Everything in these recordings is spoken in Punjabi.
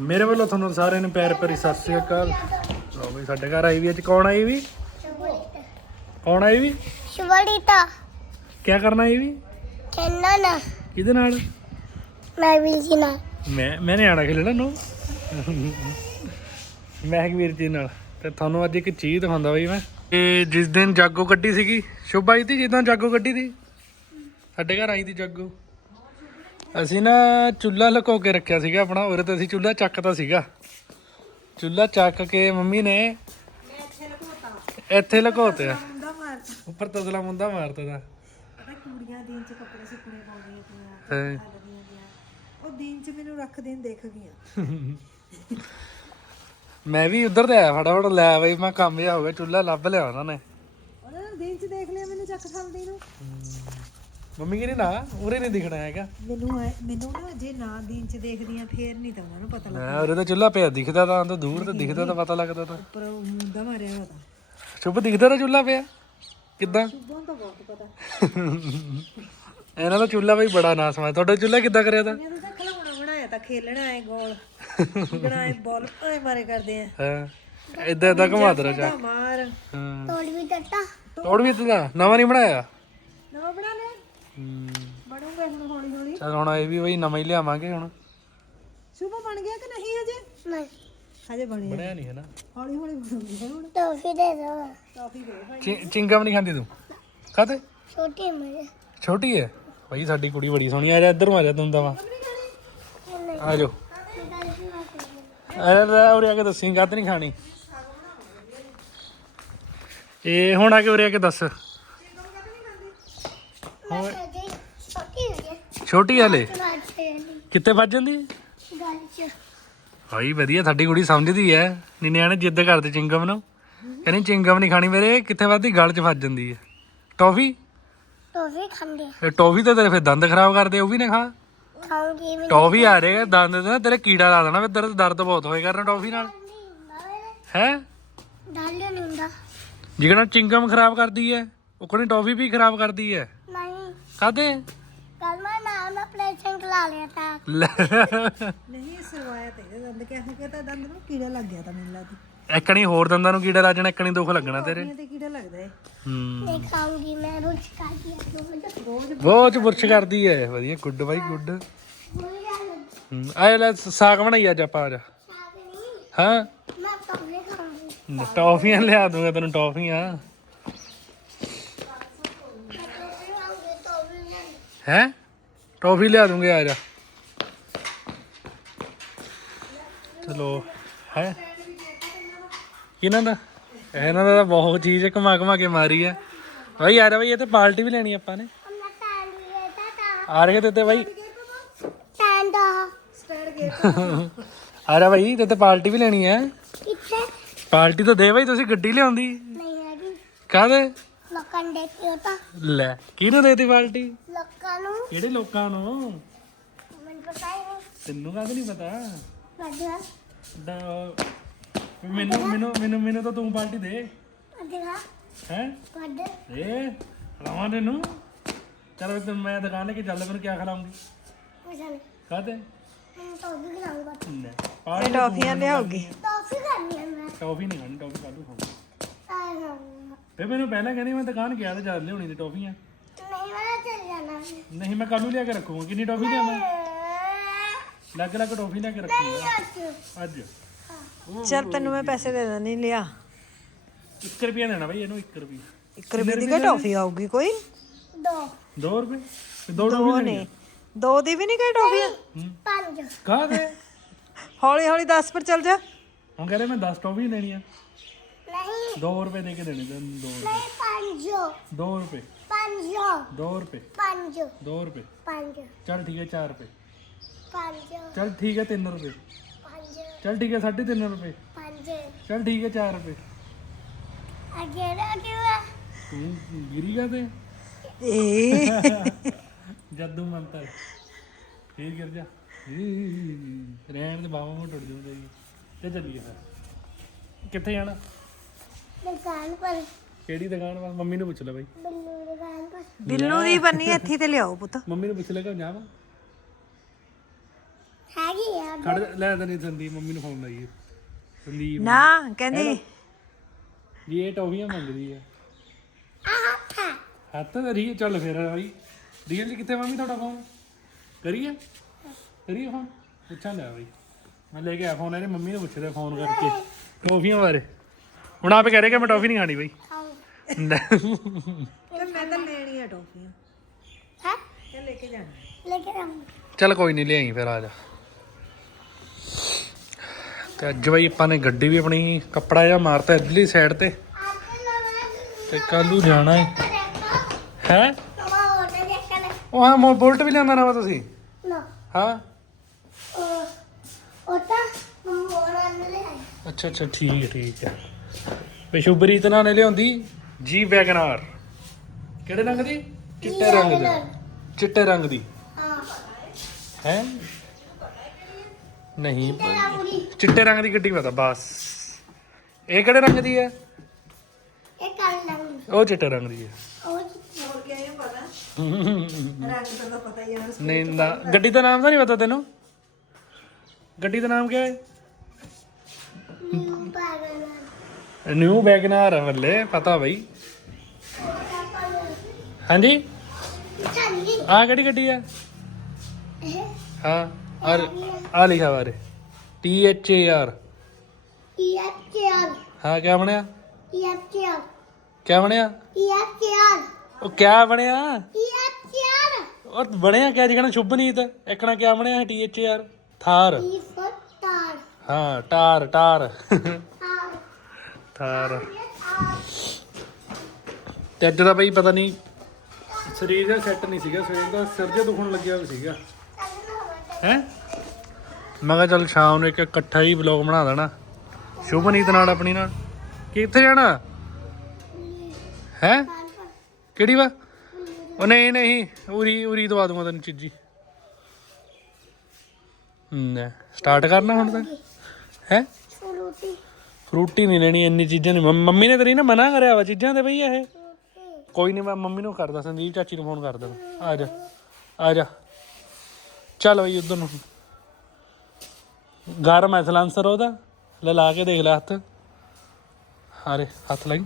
ਮੇਰੇ ਵੱਲੋਂ ਤੁਹਾਨੂੰ ਸਾਰਿਆਂ ਨੂੰ ਪਿਆਰ ਭਰੀ ਸਤਿ ਸ੍ਰੀ ਅਕਾਲ। ਲਓ ਬਈ ਸਾਡੇ ਘਰ ਆਈ ਵੀ ਅੱਜ। ਕੌਣ ਆਈ ਵੀ? ਕੌਣ ਆਈ ਵੀ? ਸ਼ਿਵੜੀਤਾ ਕੀ ਕਰਨਾ ਆਈ ਵੀ? ਕਹਿੰਦਾ ਨਾ। ਕਿਹਦੇ ਨਾਲ? ਮੈਂ ਵੀ ਜੀ ਨਾ ਮੈਂ ਮੈਂ ਨਿਆਣਾ ਖੇਲਣਾ ਨੂੰ। ਮੈਂ ਵੀਰ ਜੀ ਨਾਲ। ਤੇ ਤੁਹਾਨੂੰ ਅੱਜ ਇੱਕ ਚੀਜ਼ ਦਿਖਾਉਂਦਾ ਬਈ ਮੈਂ। ਇਹ ਜਿਸ ਦਿਨ ਜਾਗੋ ਕੱਢੀ ਸੀਗੀ ਸ਼ੁਭ ਆਈ ਤੀ ਜਿੱਦਾਂ ਜਾਗੋ ਕੱਢੀ ਤੀ? ਸਾਡੇ ਘਰ ਆਈ ਤੀ ਜਾਗੋ। ਅਸੀਂ ਨਾ ਚੁੱਲ੍ਹਾ ਲੁਕੋ ਕੇ ਰੱਖਿਆ ਸੀਗਾ ਆਪਣਾ ਉਰੇ ਤੇ ਅਸੀਂ ਚੁੱਲ੍ਹਾ ਚੱਕਤਾ ਸੀਗਾ। ਚੁੱਲ੍ਹਾ ਚੱਕ ਕੇ ਮੰਮੀ ਨੇ ਇੱਥੇ ਲੁਕੋਤੇ। ਆ ਉੱਪਰ ਤਸਲਾ ਮੁੰਦਾ ਮਾਰਤਾ ਦਾ ਕੁੜੀਆਂ ਦਿਨ ਚ ਕੱਪੜੇ ਸੁੱਕਣੇ ਪਾਉਂਦੀਆਂ ਪਈਆਂ ਹਾਂ। ਲੱਗਦੀਆਂ ਦੀਆਂ ਉਹ ਦਿਨ ਚ ਮੈਨੂੰ ਰੱਖਦੇ ਨੂੰ ਦੇਖ ਗਈਆਂ। ਮੈਂ ਵੀ ਉਧਰ ਤੇ ਆਇਆ ਫਟਾਫਟ ਲੈ ਬਈ ਮੈਂ ਕੰਮ ਜਿਹਾ ਹੋ ਗਿਆ ਚੁੱਲ੍ਹਾ ਲੱਭ ਲਿਆ ਉਹਨਾਂ ਨੇ। ਉਹਨਾਂ ਨੇ ਦਿਨ ਚ ਦੇਖ ਲਿਆ ਮੈਨੂੰ ਚੱਕ ਖਾਂਦੀ ਨੂੰ। ਮੰਮੀ ਕਹਿੰਦੀ ਨਾ ਉਰੇ ਨਹੀਂ ਦਿਖਣਾ ਹੈਗਾ। ਮੈਨੂੰ ਐ- ਮੈਨੂੰ ਨਾ ਜੇ ਨਾ ਦਿਨ ਚ ਦੇਖਦੀਆਂ ਫੇਰ ਨਹੀਂ ਤਾਂ ਉਹਨਾਂ ਨੂੰ ਪਤਾ ਲੱਗਦਾ। ਮੈਂ ਉਰੇ ਤਾਂ ਚੁੱਲ੍ਹਾ ਪਿਆ ਦਿਖਦਾ ਤਾਂ ਤਾਂ ਦੂਰ ਤੇ ਦਿਖਦਾ ਤਾਂ ਪਤਾ ਲੱਗਦਾ ਤਾਂ। ਉੱਪਰ ਉਹ ਮੁੰਡਾ ਮਾਰਿਆ ਹੋਇਆ ਤਾਂ। ਸ਼ੁਭ ਦਿਖਦਾ ਤਾਂ ਚੁੱਲ੍ਹਾ ਪਿਆ। ਕਿੱਦਾਂ? ਸ਼ੁਭਮ ਤਾਂ ਬਹੁਤ ਪਤਾ। ਇਹਨਾਂ ਦਾ ਚੁੱਲ੍ਹਾ ਬਈ ਬੜਾ ਨਾਸ ਤੁਹਾਡਾ ਚੁੱਲ੍ਹਾ ਕਿੱਦਾਂ ਕਰਿਆ ਤਾਂ? ਇਹਨਾਂ ਦਾ ਖਿਡੌਣਾ ਬਣਾਇਆ ਤਾਂ ਖੇਲਣਾ ਐ ਗੋਲ। ਬਣਾਏ ਬਾਲ ਐ ਮਾਰੇ ਕਰਦੇ ਆ ਹਾਂ ਇਦਾਂ ਇਦਾਂ ਘੁਮਾ ਦਰਾ ਜਾ ਤਾਂ ਮਾਰ। ਹਾਂ। ਤੋੜ ਵੀ ਦਿੱਤਾ। ਤੋੜ ਵੀ ਦਿੱਤਾ ਨਵਾਂ ਨਹੀਂ ਬਣਾਇਆ ਨਵਾਂ ਬਣਾ ਲਿਆ ਹੂੰ। ਬਣੂਗਾ ਹੁਣ ਹੌਲੀ ਹੌਲੀ ਚੱਲ ਹੁਣ ਇਹ ਵੀ ਬਈ ਨਵਾਂ ਹੀ ਲਿਆਵਾਂਗੇ ਹੁਣ। ਸ਼ੁਭ ਬਣ ਗਿਆ ਕਿ ਨਹੀਂ ਹਜੇ? ਨਹੀਂ। ਹਜੇ ਬਣਿਆ ਬਣਿਆ ਨਹੀਂ ਹੈ ਨਾ ਹੌਲੀ ਹੌਲੀ ਬਣੂਗਾ ਹੁਣ। ਤੋਫੀ ਦੇ ਦੋ। ਭਾਈ ਚਿ- ਚਿੰਗਮ ਨਹੀਂ ਖਾਂਦੀ ਤੂੰ? ਖਾਤੇ ਛੋਟੀ ਮੇਰੇ। ਛੋਟੀ ਹੈ? ਭਾਈ ਸਾਡੀ ਕੁੜੀ ਬੜੀ ਸੋਹਣੀ ਆ ਜਾ ਇੱਧਰ ਨੂੰ ਆ ਜਾ ਤੂੰ ਦਵਾ। ਆ ਜਾਓ। ਅਰੇ ਉਰੇ ਆ ਕੇ ਦੱਸੀ ਗੱਤ ਨਹੀਂ ਖਾਣੀ? ਇਹ ਹੁਣ ਆ ਕੇ ਉਰੇ ਆ ਕੇ ਦੱਸ ਮੈਂ ਸਜੀ ਛੋਟੀ ਹੋ ਗਈ ਛੋਟੀ ਹਲੇ? ਕਿੱਥੇ ਵੱਜ ਜਾਂਦੀ? ਗੱਲ ਚ। ਭਾਈ ਵਧੀਆ ਸਾਡੀ ਕੁੜੀ ਸਮਝਦੀ ਐ। ਨਿੰਨਿਆਂ ਨੇ ਜਿੱਦ ਕਰਦੇ ਚਿੰਗਮ ਨੂੰ। ਕਹਿੰਦੀ ਚਿੰਗਮ ਨਹੀਂ ਖਾਣੀ ਮੇਰੇ ਕਿੱਥੇ ਵੱਧਦੀ ਗਲ 'ਚ ਵੱਜ ਜਾਂਦੀ ਐ। ਟੌਫੀ? ਤੋਫੀ ਖਾਂਦੇ ਇਹ ਟੌਫੀ ਤਾਂ ਤੇਰੇ ਫਿਰ ਦੰਦ ਖਰਾਬ ਕਰਦੇ ਉਹ ਵੀ ਨਾ ਖਾ। ਖਾਉਂਗੀ ਟੌਫੀ ਆ ਰਹੇਗਾ ਦੰਦ ਤੇ ਨਾ ਤੇਰੇ ਕੀੜਾ ਲਾ ਦੇਣਾ ਫਿਰ ਤੇਰੇ ਦਰਦ ਬਹੁਤ ਹੋਏ ਕਰਨਾ ਟੌਫੀ ਨਾਲ। ਹੈ? ਡਾਲ ਨਹੀਂ ਹੁੰਦਾ। ਜਿਗਣਾ ਚਿੰਗਮ ਖਰਾਬ ਕਰਦੀ ਐ ਉਹ ਕਹਿੰਦੀ ਟੌਫੀ ਵੀ ਖਰਾਬ ਕਰਦੀ ਐ। ਨਹੀਂ। ਕਾਦੇ ਕੱਲ ਮੈਂ ਨਾਮ ਆਪਰੇਸ਼ਨ ਕਰਾ ਲਿਆ ਤਾਂ। ਨਹੀਂ ਸਰਵਾਇਆ ਤੇ ਇਹਦੇ ਦੰਦ ਕਿਆ ਹੋ ਗਿਆ ਤਾਂ ਦੰਦ ਨੂੰ ਕੀੜਾ ਲੱਗ ਗਿਆ ਤਾਂ ਮੈਨੂੰ ਲੱਗਦਾ। ਐਕਣੀ ਹੋਰ ਦੰਦਾਂ ਨੂੰ ਕੀੜਾ ਲੱਜਣਾ ਐਕਣੀ ਦੁੱਖ ਲੱਗਣਾ ਤੇਰੇ। ਇਹਨਾਂ ਤੇ ਕੀੜਾ ਲੱਗਦਾ ਹੈ ਹੂੰ। ਨਹੀਂ ਖਾਉਂਗੀ ਮੈਂ ਰੋਜ਼ ਖਾ ਦਿਆ ਰੋਜ਼। ਬਹੁਤ ਬੁਰਸ਼ ਕਰਦੀ ਐ ਵਧੀਆ ਗੁੱਡ ਬਾਈ ਗੁੱਡ। ਕੋਈ ਗੱਲ ਹੂੰ ਆ ਲੈ ਸਾਗ ਬਣਾਈ ਅੱਜ ਆਪਾਂ ਅੱਜ। ਸਾਗ ਨਹੀਂ ਹਾਂ? ਮੈਂ ਤੋਫੀ ਖਾਉਂਗੀ ਟੌਫੀਆਂ ਲਿਆ ਦੂੰਗਾ ਤੈਨੂੰ ਟੌਫੀਆਂ। ਮੈਂ ਹੈ? ਟੌਫੀ ਲਿਆ ਦੂੰਗੇ ਆ ਜਾ। ਚਲੋ ਹੈ? ਕਿਹਨਾਂ ਦਾ ਇਹਨਾਂ ਦਾ ਤਾਂ ਬਹੁਤ ਚੀਜ਼ ਘੁਮਾ ਘੁਮਾ ਕੇ ਮਾਰੀ ਆ ਭਾਈ ਯਾਰ ਭਾਈ ਇਹ ਤੇ ਪਾਰਟੀ ਵੀ ਲੈਣੀ ਆਪਾਂ ਨੇ। ਆ ਰਹੇ ਤੇ ਤੇ ਭਾਈ ਆ ਰਿਹਾ ਭਾਈ ਤੇ ਤੇ ਪਾਰਟੀ ਵੀ ਲੈਣੀ ਹੈ। ਪਾਰਟੀ ਤਾਂ ਦੇ ਭਾਈ ਤੁਸੀਂ ਗੱਡੀ ਲਿਆਉਂਦੀ। ਨਹੀਂ ਹੈਗੀ। ਕਾਹਦੇ? ਲੋਕਾਂ ਨੇ ਦੇਖਿਓ ਤਾਂ। ਲੈ ਕਿਹਨੂੰ ਦੇਤੀ ਪਾਰਟੀ ਲੋਕਾਂ ਨੂੰ। ਕਿਹੜੇ ਲੋਕਾਂ ਨੂੰ? ਮੈਨੂੰ ਪਤਾ ਹੀ ਨਹੀਂ। ਤੈਨੂੰ ਕਾਹਦੇ ਨਹੀਂ ਪਤਾ? ਵਧੀਆ। ਦਾ ਮੈਨੂੰ ਮੈਨੂੰ ਮੈਨੂੰ ਮੈਨੂੰ ਤਾਂ ਤੂੰ ਪਾਰਟੀ ਦੇ। ਵਧੀਆ। ਹੈ? ਵੱਡ ਏ ਖਲਾਵਾਂ ਤੈਨੂੰ। ਚਲ ਤੇ ਮੈਂ ਦੁਕਾਨ ਲੈ ਕੇ ਚੱਲ ਮੈਨੂੰ ਕੀ ਖਿਲਾਉਂਗੀ? ਮਿਸ਼ਨ ਕਾਹਦੇ ਮੈਂ ਤੋਫੀ ਖਾਊਂਗਾ ਲੈ ਇਹ ਪਾਰਟੀ ਟੌਫੀਆਂ ਲਿਆਉਗੀ। ਤੋਫੀ ਕਰਨੀ ਹੈ ਮੈਂ। ਟੌਫੀ ਨਹੀਂ ਖਾਣੀ ਟੌਫੀ ਕਾਹਦੂ ਖਾਣੀ ਆਹ ਖਾਊਂਗਾ ਤੇ ਮੈਨੂੰ ਪਹਿਲਾਂ ਕਹਿੰਦੀ ਮੈਂ ਦੁਕਾਨ ਗਿਆ ਤੇ ਚੱਲ ਲਿਆਉਣੀ ਤੇ ਟੌਫੀਆਂ। ਨਹੀਂ ਮੈਂ ਚੱਲ ਜਾਣਾ ਨਹੀਂ ਮੈਂ ਕੱਲ ਨੂੰ ਲਿਆ ਕੇ ਰੱਖੂਗਾ। ਕਿੰਨੀ ਟੌਫੀ ਲਿਆਵਾਂ? ਲੱਗ ਲੱਗ ਟੌਫੀ ਲਿਆ ਕੇ ਰੱਖੂਗਾ ਅੱਜ। ਚਲ ਤੈਨੂੰ ਮੈਂ ਪੈਸੇ ਦੇ ਦਿੰਦੀ ਲਿਆ। 1 ਰੁਪਿਆ ਦੇਣਾ ਭਾਈ ਇਹਨੂੰ 1 ਰੁਪਿਆ 1 ਰੁਪਏ ਦੀ ਕਿ ਟੌਫੀ ਆਊਗੀ ਕੋਈ? ਦੋ। 2 ਰੁਪਏ? ਤੇ ਦੋ ਦੋ ਟੌਫੀ ਨੇ। ਦੋ ਦੀ ਵੀ ਨਹੀਂ ਕੋਈ ਟੌਫੀਆਂ ਪੰਜ। ਕਾਹਦੇ? ਹੌਲੀ ਹੌਲੀ 10 ਪਰ ਚੱਲ ਜਾ। ਹੁਣ ਕਹਿੰਦੇ ਮੈਂ 10 ਟੌਫੀ ਲੈਣੀਆਂ। ਨਹੀਂ। 2 ਰੁਪਏ ਦੇ ਕੇ ਦੇਣੇ ਤੈਨੂੰ 2 ਨਹੀਂ ਪੰਜ। 2 ਰੁਪਏ। ਪੰਜ। 2 ਰੁਪਏ। ਪੰਜ। 2 ਰੁਪਏ। ਪੰਜ। ਚੱਲ ਠੀਕ ਹੈ 4 ਰੁਪਏ। ਪੰਜ। ਚੱਲ ਠੀਕ ਹੈ 3 ਰੁਪਏ। ਪੰਜ। ਚੱਲ ਠੀਕ ਹੈ 3.5 ਰੁਪਏ। ਪੰਜ। ਚੱਲ ਠੀਕ ਹੈ 4 ਰੁਪਏ। ਅੱਗੇ ਨਾ ਕਿਵੇਂ ਤੂੰ ਗਿਰੀਗਾ ਤੇ ਏ। ਜਾਦੂ ਮੰਤਰ। ਫੇਰ ਗਿਰ ਜਾ। ਰਹਿਣ ਦੇ ਜੀ ਤੇ ਚੱਲੀਏ ਫਿਰ। ਕਿੱਥੇ ਜਾਣਾ? ਦੁਕਾਨ ਪਰ। ਕਿਹੜੀ ਦੁਕਾਨ ਵਾ? ਮੰਮੀ ਨੂੰ ਪੁੱਛ ਲੈ ਬਾਈ। ਬਿੱਲੂ ਦੁਕਾਨ ਪਰ। ਬਿੱਲੂ ਦੀ ਬੰਨੀ ਇੱਥੇ ਤੇ ਲਿਆਓ ਪੁੱਤ। ਮੰਮੀ ਨੂੰ ਪੁੱਛ ਲੈ ਕਿ ਜਾਵਾਂ ਹੈਗੀ ਆ। ਖੜ ਜਾ, ਲੈ ਤਾਂ ਨਹੀਂ ਸੰਦੀਪ ਮੰਮੀ ਨੂੰ ਫੋਨ ਲਾਈਏ। ਸੰਦੀਪ ਨਾ ਕਹਿੰਦੀ ਜੀ ਇਹ ਟੌਫੀਆਂ ਮੰਗਦੀ ਆ। ਹੱਥ ਆ। ਹੱਥ ਰੀ ਚੱਲ ਫੇਰ ਭਾਈ ਰੀਅਲ ਜੀ ਕਿੱਥੇ ਮੰਮੀ ਤੁਹਾਡਾ ਫੋਨ ਕਰੀਏ? ਕਰੀਏ ਫੋਨ ਪੁੱਛਾਂ ਲੈ ਭਾਈ ਮੈਂ ਲੈ ਕੇ ਆਇਆ ਫੋਨ ਇਹਨੇ ਮੰਮੀ ਨੂੰ ਪੁੱਛਦੇ ਫੋਨ ਕਰਕੇ। ਟੌਫੀਆਂ ਬਾਰੇ। ਹੁਣ ਆਪੇ ਕਹਿ ਰਹੇ ਕਿ ਮੈਂ ਟੌਫੀ ਨਹੀਂ ਖਾਣੀ ਆਓ ਲੈ। ਤੇ ਮੈਂ ਤਾਂ ਲੈਣੀ ਆ ਟੋਫੀਆਂ ਹੈ? ਇਹ ਲੈ ਕੇ ਜਾਣਾ। ਲੈ ਕੇ ਆਉਂ ਚੱਲ ਕੋਈ ਨਹੀਂ ਲਿਆਈ ਫਿਰ ਆ ਜਾ। ਤੇ ਅੱਜ ਬਈ ਆਪਾਂ ਨੇ ਗੱਡੀ ਵੀ ਆਪਣੀ ਕੱਪੜਾ ਜਿਹਾ ਮਾਰਤਾ ਇਧਰਲੀ ਸਾਈਡ ਤੇ। ਤੇ ਕੱਲੂ ਜਾਣਾ ਹੈ ਹੈ? ਮਮਾ ਹੋਰ ਤੇ ਦੇਖ ਲੈ ਉਹ ਹਾਂ ਮੋ ਬੁਲਟ ਵੀ ਲਿਆਂਦਾ ਨਾ ਵਾ ਤੁਸੀਂ? ਲੋ ਹਾਂ? ਉਹ ਤਾਂ ਮੋਰ ਲੈ ਆਈ। ਅੱਛਾ ਅੱਛਾ ਠੀਕ ਹੈ ਠੀਕ ਹੈ। ਵਿਸ਼ੁਭਰੀਤ ਨਾਲ ਨੇ ਲਿਆਉਂਦੀ। ਜੀ ਵੈਗਨਾਰ। ਕਿਹੜੇ ਰੰਗ ਦੀ? ਚਿੱਟੇ ਰੰਗ ਦੀ। ਚਿੱਟੇ ਰੰਗ ਦੀ। ਹਾਂ। ਹੈ? ਨਹੀਂ ਚਿੱਟੇ ਰੰਗ ਦੀ। ਗੱਡੀ ਪਤਾ ਬਸ। ਇਹ ਕਿਹੜੇ ਰੰਗ ਦੀ ਹੈ? ਇਹ ਚਿੱਟੇ ਰੰਗ ਦੀ ਹੈ। ਉਹ ਹੋਰ ਕੀ ਇਹ ਪਤਾ? ਰੰਗ ਪਤਾ ਹੀ ਨਹੀਂ ਨਾ ਗੱਡੀ ਦਾ ਨਾਮ ਤਾਂ ਨਹੀਂ ਪਤਾ ਤੈਨੂੰ? ਗੱਡੀ ਦਾ ਨਾਮ ਕੀ ਹੈ? ਨਿਊ ਵੈਗਨਾਰ ਹੈ ਬੱਲੇ ਪਤਾ ਬਈ। ਹਾਂਜੀ? ਆ ਕਿਹੜੀ ਗੱਡੀ ਆ? ਹਾਂ ਆ ਆ ਲਿਖਿਆ ਬਾਰੇ। T H A R EFTR ਹਾਂ ਕਿਆ ਬਣਿਆ? EFTR ਕਿਆ ਬਣਿਆ? EFTR ਉਹ ਕਿਆ ਬਣਿਆ? EFTR ਉਹ ਬਣਿਆ ਕਿਆ ਜਿਕਣਾ ਸ਼ੁਭਨੀਤ। ਇੱਕਣਾ ਕਿਆ ਬਣਿਆ? T H A R Thar. E ਹਾਂ ਟਾਰ ਟਾਰ। ਥਾਰ ਤੇ ਅੱਜ ਦਾ ਬਈ ਪਤਾ ਨਹੀਂ, ਸਰੀਰ ਦਾ ਸੈੱਟ ਨਹੀਂ ਸੀਗਾ ਸਵੇਰ ਦਾ ਸਿਰ ਜਿਹਾ ਦੁਖਣ ਲੱਗਿਆ ਹੋਇਆ ਸੀਗਾ। ਹੈ? ਮੈਂ ਕਿਹਾ ਚੱਲ ਸ਼ਾਮ ਨੂੰ ਇੱਕ ਇਕੱਠਾ ਹੀ ਵਲੌਗ ਬਣਾ ਦੇਣਾ। ਸ਼ੁਭਨੀਤ ਨਾਲ ਆਪਣੀ ਨਾਲ। ਕਿੱਥੇ ਜਾਣਾ? ਹੈ? ਕਿਹੜੀ ਵਾ? ਉਹ ਨਹੀਂ ਨਹੀਂ, ਉਰੀ ਉਰੀ ਦਵਾ ਦੂੰਗਾ ਤੈਨੂੰ ਚੀਜੀ। ਨਾ ਸਟਾਰਟ ਕਰਨਾ ਹੁਣ ਤਾਂ। ਹੈ? ਫਰੂਟੀ ਫਰੂਟੀ ਨਹੀਂ ਲੈਣੀ, ਇੰਨੀ ਚੀਜ਼ਾਂ ਨਹੀਂ। ਮੰਮ- ਮੰਮੀ ਨੇ ਤੇਰੀ ਨਾ ਮਨਾ ਕਰਿਆ ਵਾ ਚੀਜ਼ਾਂ ਤੇ ਬਈ ਇਹ। ਕੋਈ ਨਹੀਂ, ਮੈਂ ਮੰਮੀ ਨੂੰ ਕਰਦਾ, ਸੰਦੀਪ ਚਾਚੀ ਨੂੰ ਫੋਨ ਕਰ ਦੇਣਾ ਆ ਜਾ ਆ ਜਾ। ਚੱਲ ਬਈ ਉਧਰ ਨੂੰ। ਗਰਮ ਹੈ ਸਲਾਂਸਰ ਉਹਦਾ। ਲੈ ਲਾ ਕੇ ਦੇਖ ਲੈ ਹੱਥ। ਹਾਰੇ, ਹੱਥ ਲਾਈ।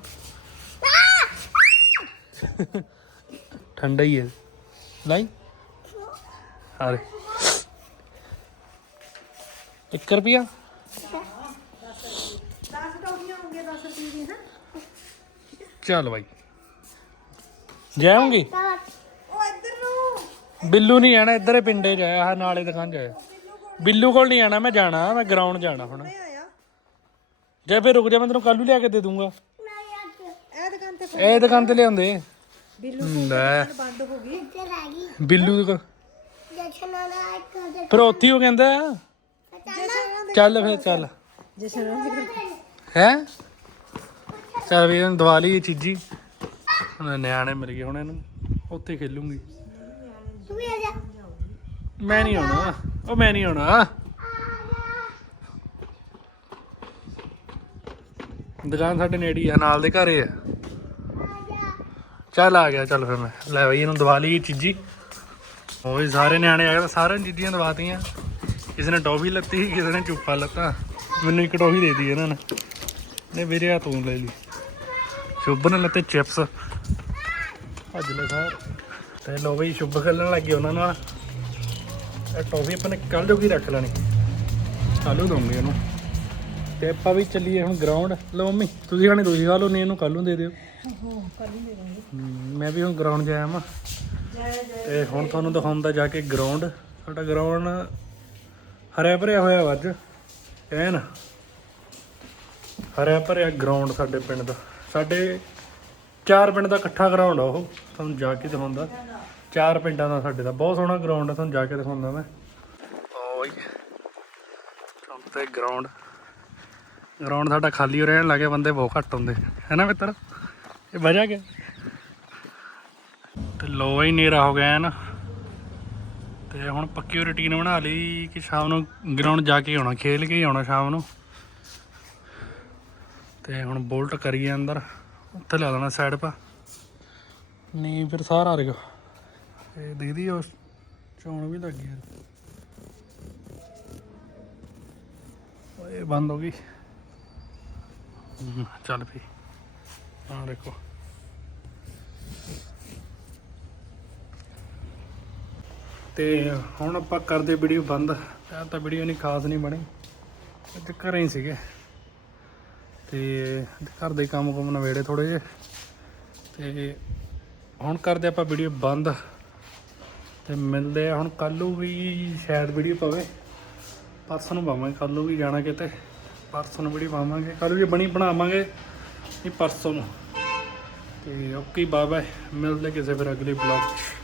ਠੰਡਾ ਹੀ ਹੈ। ਲਾਈ। ਹਾਰੇ। 1 ਰੁਪਿਆ 10 ਟੋਫੀਆਂ ਹੋ ਗਈਆਂ 10 ਰੁਪਏ ਦੀ ਹਾਂ ਚੱਲ ਬਾਈ। ਜਾਉਂਗੀ ਉਹ ਇੱਧਰ। ਨੂੰ ਬਿੱਲੂ ਨਹੀਂ ਆਣਾ ਇੱਧਰ ਹੀ ਪਿੰਡੇ ਜਾਇਆ ਆ ਨਾਲੇ ਦੁਕਾਨ ਜਾਇਆ ਬਿੱਲੂ ਕੋਲ ਨਹੀਂ ਆਣਾ ਮੈਂ ਜਾਣਾ ਮੈਂ ਗਰਾਊਂਡ ਜਾਣਾ ਹੁਣ। ਆਇਆ। ਜੇ ਫਿਰ ਰੁਕ ਜਾ ਮੈਂ ਤੈਨੂੰ ਕੱਲੂ ਲਿਆ ਕੇ ਦੇ ਦੂੰਗਾ। ਇਹ ਦੁਕਾਨ ਤੇ ਇਹ ਦੁਕਾਨ ਤੇ ਲਿਆਉਂਦੇ। ਬਿੱਲੂ ਲੈ। ਬੰਦ ਹੋ ਗਈ। ਤੇ ਰਹਿ ਗਈ। ਬਿੱਲੂ ਦੀ ਦੁਕਾਨ- ਜਸ਼ਨ ਵਾਲਾ ਇੱਕ ਦੇ ਫਿਰ ਉੱਥੇ ਹੀ ਉਹ ਕਹਿੰਦਾ। ਚੱਲ ਫਿਰ ਚੱਲ। ਜਸ਼ਨ ਹੈ? ਚੱਲ ਵੀ ਇਹਨੂੰ ਦਵਾ ਲਈ ਇਹ ਚੀਜੀ। ਹੁਣ ਨਿਆਣੇ ਮਿਲ ਗਏ ਹੁਣ ਇਹਨੂੰ। ਉੱਥੇ ਖੇਲੂਗੀ। ਤੂੰ ਵੀ ਆ ਜਾ ਮੈਂ ਨਹੀਂ ਆਉਣਾ। ਉਹ ਮੈਂ ਨਹੀਂ ਆਉਣਾ। ਦੁਕਾਨ ਸਾਡੇ ਨੇੜੇ ਹੀ ਆ, ਨਾਲ ਦੇ ਘਰੇ ਆ। ਚੱਲ ਆ ਗਿਆ, ਚੱਲ ਫਿਰ ਮੈਂ। ਲੈ ਬਈ, ਇਹਨੂੰ ਦਵਾ ਲਈ ਇਹ ਚੀਜੀ। ਉਹ ਸਾਰੇ ਨਿਆਣੇ ਆ ਗਏ ਤਾਂ ਸਾਰਿਆਂ ਨੂੰ ਚੀਜ਼ੀਆਂ ਦਵਾਤੀਆਂ। ਕਿਸੇ ਨੇ ਟੌਫੀ ਲੱਤੀ, ਕਿਸੇ ਨੇ ਚੁੱਪਾ ਲੱਤਾ। ਮੈਨੂੰ ਇੱਕ ਟੌਫੀ ਦੇ ਦਿੱਤੀ ਇਹਨਾਂ ਨੇ। ਨੇ ਵੀਰੇ ਆ ਤੂੰ ਲੈ ਲਈ। ਸ਼ੁਭ ਨੇ ਲੱਤੇ ਚਿਪਸ। ਅੱਜ ਲੈ ਸਾਰ। ਤੇ ਲੋ ਬਈ ਸ਼ੁਭ ਖੇਲਣ ਲੱਗੇ ਉਹਨਾਂ ਨਾਲ। ਇਹ ਟੌਫੀ ਆਪਾਂ ਨੇ ਕੱਲ ਜੋਗੀ ਰੱਖ ਲੈਣੀ। ਕੱਲੂ ਦਊਂਗੇ ਇਹਨੂੰ। ਤੇ ਆਪਾਂ ਵੀ ਚੱਲੀਏ ਹੁਣ ਗਰਾਊਂਡ ਲਓ ਮੰਮੀ ਤੁਸੀਂ ਖਾਣੇ ਤੁਸੀਂ ਖਾ ਲਓ ਨਹੀਂ ਇਹਨੂੰ ਕੱਲ ਨੂੰ ਦੇ ਦਿਓ। ਮੈਂ ਵੀ ਹੁਣ ਗਰਾਊਂਡ ਜਾਇਆ ਮਾ ਤੇ ਹੁਣ ਤੁਹਾਨੂੰ ਦਿਖਾਉਂਦਾ ਜਾ ਕੇ ਗਰਾਊਂਡ ਸਾਡਾ ਗਰਾਊਂਡ ਹਰਿਆ ਭਰਿਆ ਹੋਇਆ ਵਾ ਅੱਜ। ਐਨ। ਹਰਿਆ ਭਰਿਆ ਗਰਾਊਂਡ ਸਾਡੇ ਪਿੰਡ ਦਾ। ਸਾਡੇ ਚਾਰ ਪਿੰਡ ਦਾ ਇਕੱਠਾ ਗਰਾਊਂਡ ਆ ਉਹ, ਤੁਹਾਨੂੰ ਜਾ ਕੇ ਦਿਖਾਉਂਦਾ। ਚਾਰ ਪਿੰਡਾਂ ਦਾ ਸਾਡੇ ਦਾ, ਬਹੁਤ ਸੋਹਣਾ ਗਰਾਊਂਡ ਆ, ਤੁਹਾਨੂੰ ਜਾ ਕੇ ਦਿਖਾਉਂਦਾ ਮੈਂ। ਓਏ ਤੁਹਾਨੂੰ ਤੇ ਗਰਾਊਂਡ ਗਰਾਊਂਡ ਸਾਡਾ ਖਾਲੀ ਹੋ ਰਹਿਣ ਲੱਗੇ ਬੰਦੇ ਬਹੁਤ ਘੱਟ ਹੁੰਦੇ ਹੈ ਨਾ ਮਿੱਤਰ? ਇਹ ਵਜ੍ਹਾ ਗਿਆ ਤੇ ਲੋ ਹੀ ਨੇਰਾ ਹੋ ਗਿਆ ਨਾ ਤੇ ਹੁਣ ਪੱਕੀ ਰੁਟੀਨ ਬਣਾ ਲਈ ਕਿ ਸ਼ਾਮ ਨੂੰ ਗਰਾਊਂਡ ਜਾ ਕੇ ਆਉਣਾ, ਖੇਲ ਕੇ ਹੀ ਆਉਣਾ ਸ਼ਾਮ ਨੂੰ। ਤੇ ਹੁਣ ਬੋਲਟ ਕਰੀਏ ਅੰਦਰ ਉੱਥੇ ਲਾ ਦੇਣਾ ਸਾਈਡ ਪਾ। ਨਹੀਂ ਫਿਰ ਸਾਰਾ ਰਿਗਾ ਇਹ ਦੀਦੀ ਉਸ ਚੌਣ ਵੀ ਲੱਗ ਗਿਆ ਇਹ ਬੰਦ ਹੋ ਗਈ। ਚੱਲ ਪਈ ਹਾਂ ਦੇਖੋ। ਤੇ ਹੁਣ ਆਪਾਂ ਕਰਦੇ ਵੀਡੀਓ ਬੰਦ। ਇਹ ਤਾਂ ਵੀਡੀਓ ਨਹੀਂ ਖਾਸ ਨਹੀਂ ਬਣੀ। ਅੱਜ ਘਰੇ ਹੀ ਸੀਗੇ। ਤੇ ਘਰ ਦੇ ਕੰਮ ਕੁਮ ਨਵੇੜੇ ਥੋੜੇ ਜਿਹੇ। ਤੇ ਹੁਣ ਕਰਦੇ ਆਪਾਂ ਵੀਡੀਓ ਬੰਦ। ਤੇ ਮਿਲਦੇ ਆ ਹੁਣ ਕੱਲ ਨੂੰ ਵੀ ਸ਼ਾਇਦ ਵੀਡੀਓ ਪਵੇ। ਪਰਸੋਂ ਨੂੰ ਪਾਵਾਂਗੇ ਕੱਲ ਨੂੰ ਵੀ ਜਾਣਾ ਕਿਤੇ। ਪਰਸੋਂ ਨੂੰ ਵੀਡੀਓ ਪਾਵਾਂਗੇ ਕੱਲ ਵੀ ਬਣੀ ਬਣਾਵਾਂਗੇ। ਨਹੀਂ, ਪਰਸੋਂ ਨੂੰ। ਤੇ ਓਕੇ ਬਾਏ ਬਾਏ ਮਿਲਦੇ ਕਿਸੇ ਫਿਰ ਅਗਲੇ ਬਲੌਗ 'ਚ।